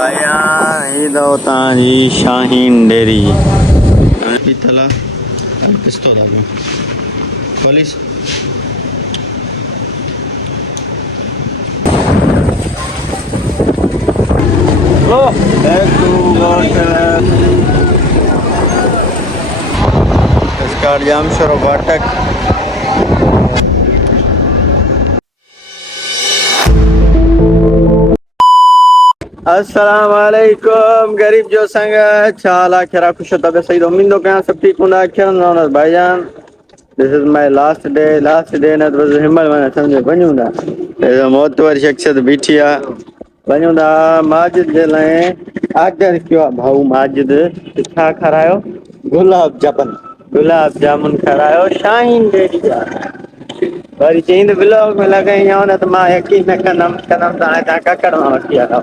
भाई जी शाहीन डेरी पीतला पिस्तो दाबो पुलिस जाम शरो वाटक अस्सलाम वालेकुम गरीब जो संग चाला खरा खुश तबे सही उम्मीद कयां सब ठीक होंदा खेल भाईजान this is my last day न तो हिम्मत माना समझ वणूंदा मोतवर शख्सियत बीठी आ वणूंदा माजिद जे लाए आगर कियो भाऊ माजिद छा खरायो गुलाब जामुन खरायो शाहीन डेरी जा वरी चई त ब्लॉग में लगाई न त मां यकीन न कंदम त ककड़ मां वठी आया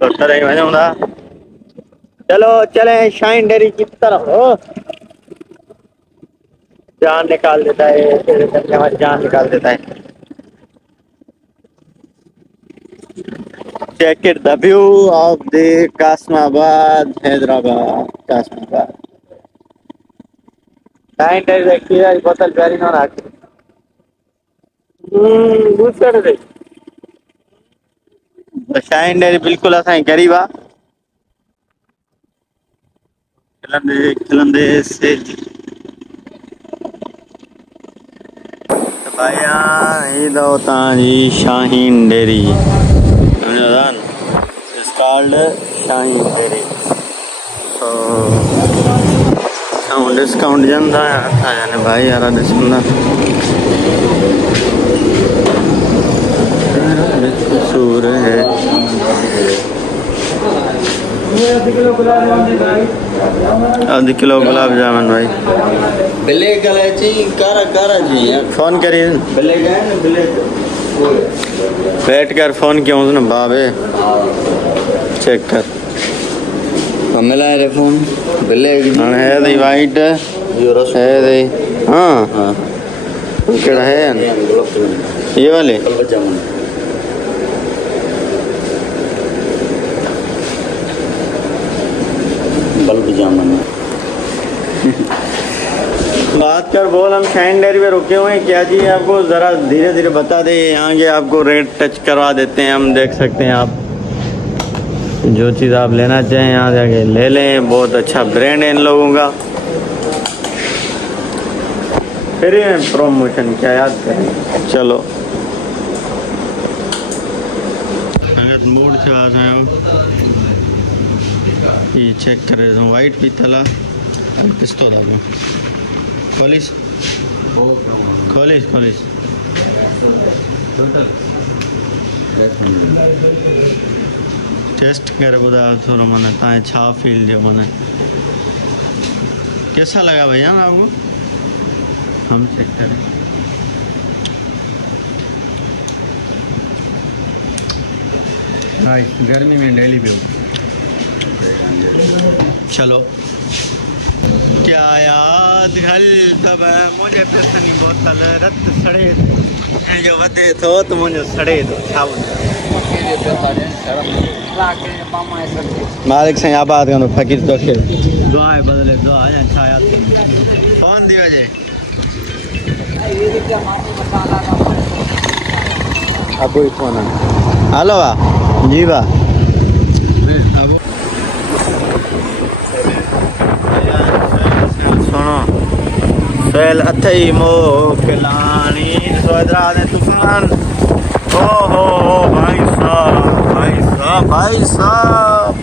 तो तरह वणूं था चलो चले शाहीन डेरी की तरफ जान निकाल देता है जान निकाल देता है check it the view of the Kasmabad Hyderabad Kasmabad Shaheen dairy देखी है बोतल प्यारी ना रखी दूसरे दे शाहीन डेरी बिल्कुल असां गरीब आ खिलंदे से भाइया ये दो जी Shaheen dairy it's called Shaheen dairy तो डिस्काउंट जंदा है भाई यार डिस्काउंट कसूर है आधी किलो गुलाब जामुन भाई ब्लैक इलायची कारा जी फोन करिए ब्लैक है ना ब्लैक बैठ कर फोन किया उसने बाबे चेक कर मिला रे फोन ब्लैक है दी वाइट है दी हाँ केड़ा है ये वाले बल्ब जामुन बात कर बोल हम शाहीन डेरी पे रुके हुए हैं क्या जी आपको ज़रा धीरे धीरे बता दे यहाँ के आपको रेट टच करवा देते हैं हम देख सकते हैं आप जो चीज़ आप लेना चाहें यहाँ जाके ले लें बहुत अच्छा ब्रांड है इन लोगों का फिर प्रमोशन क्या याद करें चलो अगर मूड से आ जाए ये चेक कर रहे हैं वाइट पीतला पिस्तो दाबो खोलिस टेस्ट करे बुधा थोड़ा मन ताए छा फील जो मन कैसा लगा भैया आपको हम चेक करें गर्मी में डेली भी चलो क्या याद हल तब मुझे पैसनी बोतल रत सड़े जो वधे थो तो मुझे सड़े थो छा मालिक से आबाद कनो फकीर तो के दुआ बदले दुआ या छा याद कौन दियो जे अब कोई फोन हेलो जी बा सुनो पहल अथई मो खिलानी सोदरा ने तूफान ओ हो भाई साहब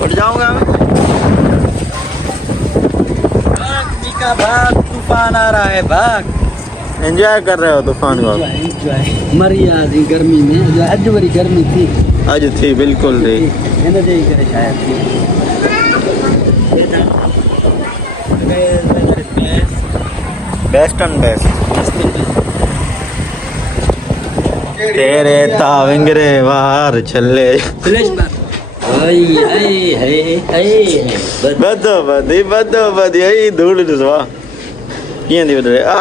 उठ जाऊंगा भाग तूफान आ रहा है भाग एंजॉय कर रहे हो तूफान को मरी आधी गर्मी में अज वरी गर्मी थी आज थी बिल्कुल थी हिन जे करे शायद थी बेस्ट एंड बेस्ट तेरे ताविंगरे वार चले बदो बदी आई धूड़ दुसवा किए दी बदले आ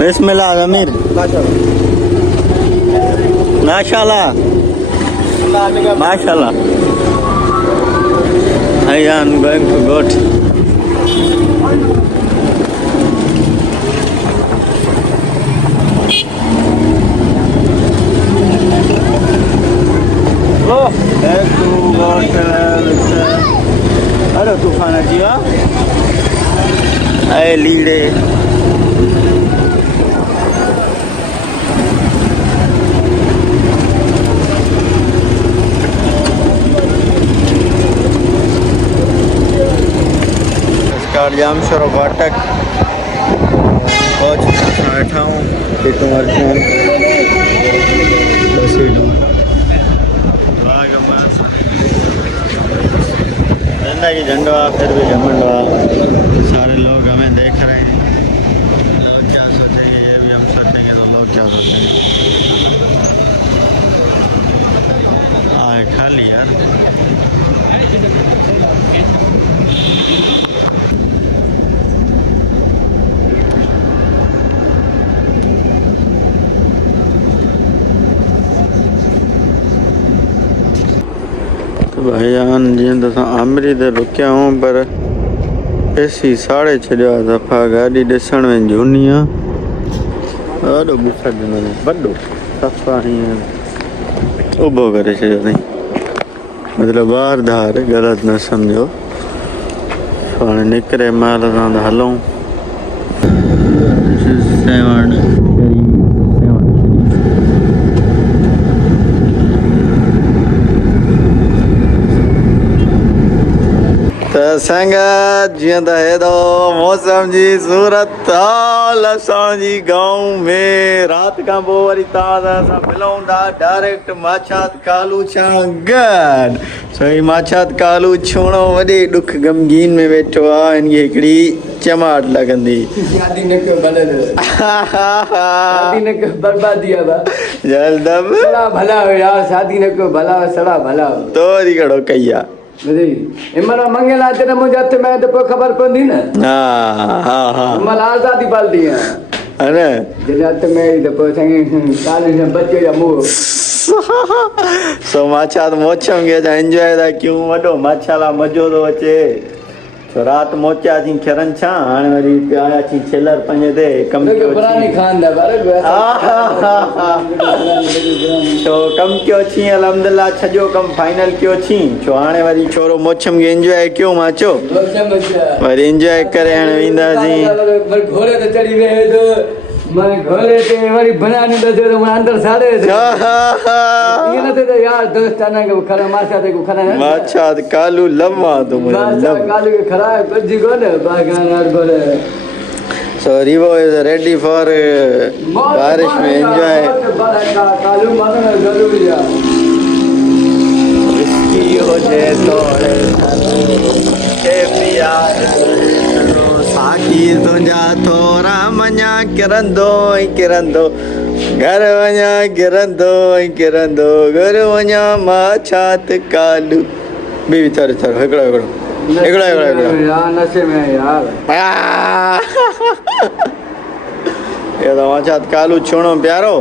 Bismillah, Amir. MashaAllah. MashaAllah. I am going to go to back to hotel. Hello, Tufana Jiva. I lead a जाम शोर वाटक पहुँच बैठा हूँ जिंदगी झंडवा फिर भी झमंडवा सारे लोग हमें देख रहे हैं लोग क्या सोचेंगे ये भी हम सोचेंगे तो लोग क्या सोचेंगे खाली यार भाईजान जीअं त असां आमरी ते रुकिया आहियूं पर एसी साड़े छॾियो आहे दफ़ा गाॾी ॾिसण में झूनी आहे ॾाढो विसर्जन वॾो सफ़ा हीअं उभो करे छॾियो अथई मतिलबु बार धार ग़लति न सम्झो हाणे निकिरे महिल असां त हलूं संगत जीअं त हेॾो मौसम जी सूरत हाल असांजी गांव में राति खां पोइ वरी तव्हां सां मिलूं था डायरेक्ट माछात कालू सां गॾु सही माछात कालू छूणो वॾे ॾुख गमगीन में वेठो आहे हिन खे हिकिड़ी चमाट लॻंदी शादी न कयो बदल शादी न कयो बर्बादी आहे जलदब सड़ा भला हो यार शादी न कयो भला सड़ा भला हो तो वरी कहिड़ो कई आहे हिमल मंगल आहे तेरे मुंहिंजे हथ में त पोइ ख़बर पवंदी न हिमल आज़ादी पालटी आहे न जॾहिं हथ में त पोइ साईं काल बचे या मुंहुं सो माछा त मोछम खे असां एंजॉय था कयूं वॾो माछा लाइ मज़ो थो अचे छो राति मोचियासीं खिरनि छा हाणे वरी आयासीं छिलर पंज ते कम छो कमु कयो छी अलहमदिल्ला सॼो कमु फाइनल कयो छी छो हाणे वरी छोरो मोछम खे एंजॉय कयो मां चयो वरी एंजॉय करे हाणे वेंदासीं घोड़े ते चढ़ी वियो मैं घोड़े ते वरी बनाने दे तो मैं अंदर साड़े ये ना तो यार दोस्ताना के खरा माछा ते को खरा माछा कालू लम्मा तो माछा कालू के खरा कुछ को ने बागान और बोले so Rivo is ready for बारिश में एंजॉय कालू मानो जरूरी है इसकी हो जे तोड़े के पिया साकी तुंहिंजा थोरा मञा किरंदो घर वञा किरंदो घर वञा माछात कालू बीवी थोरो हिकिड़ो यार नशे में यार ये तो माछात कालू छूणो प्यारो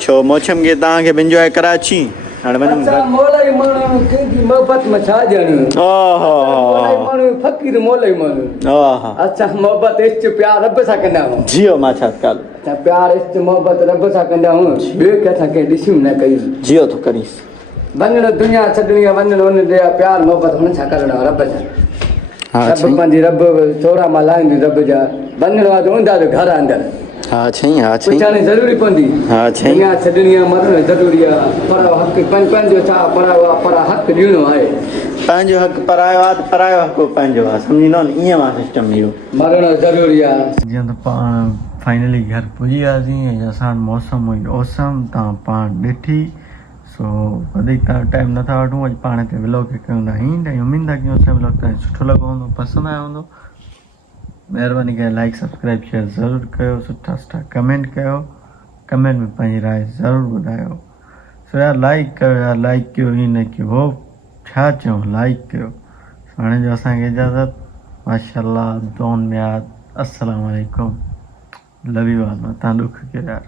छो मोछम के तव्हांखे बि एंजॉय कराची हाणे वञूं अच्छा मोलाई माण्हू कंहिंजी मोहबत में छा ॼणु मोलाई माण्हू फ़क़ीर मोलाई माण्हू अच्छा मोहबत इश्क प्यार रब सां कंदा आहियूं जियो माछात कालू अच्छा प्यार इश्क मोहबत रब सां कंदा आहियूं ॿियो कंहिंसां कंहिं ॾिसूं न कयूं जियो तो करीस वञणो दुनिया छॾणी आहे वञणो हुन ते प्यार मोहबत हुन सां करणो आहे रब सां रब पंहिंजी रब थोरा मां लाहींदी रब जा वञणो आहे त हूंदा त घर अंदरि हा छई पुछाणी ज़रूरी पवंदी हा छई दुनिया छॾणी आहे मरणु ज़रूरी आहे पर हक़ पंहिंजो छा पर हक़ ॾियणो आहे पंहिंजो हक़ परायो आहे त परायो हक़ पंहिंजो आहे सम्झंदो न ईअं आहे सिस्टम इहो मरणु ज़रूरी आहे जीअं त पाण फाइनली घर पुॼी वियासीं ऐं असां मौसम हुई औसम तव्हां पाण ॾिठी सो वधीक तव्हां टाइम नथा वठूं अॼु पाण ते व्लॉग खे कयूं था हीअं त उमेद आहे की असांजो व्लॉग तव्हांखे सुठो लॻो हूंदो पसंदि आयो हूंदो महिरबानी करे लाइक सब्सक्राइब शेयर ज़रूरु कयो सुठा सुठा कमेंट कयो कमेंट में पंहिंजी राय ज़रूरु ॿुधायो सो यार लाइक कयो हीअं न कयो हो छा चयूं लाइक कयो हाणे जो असांखे इजाज़त माशाल्लाह दुआउनि में यादि अस्सलाम वालेकुम लवी वाला तव्हां ॾुख कयो यार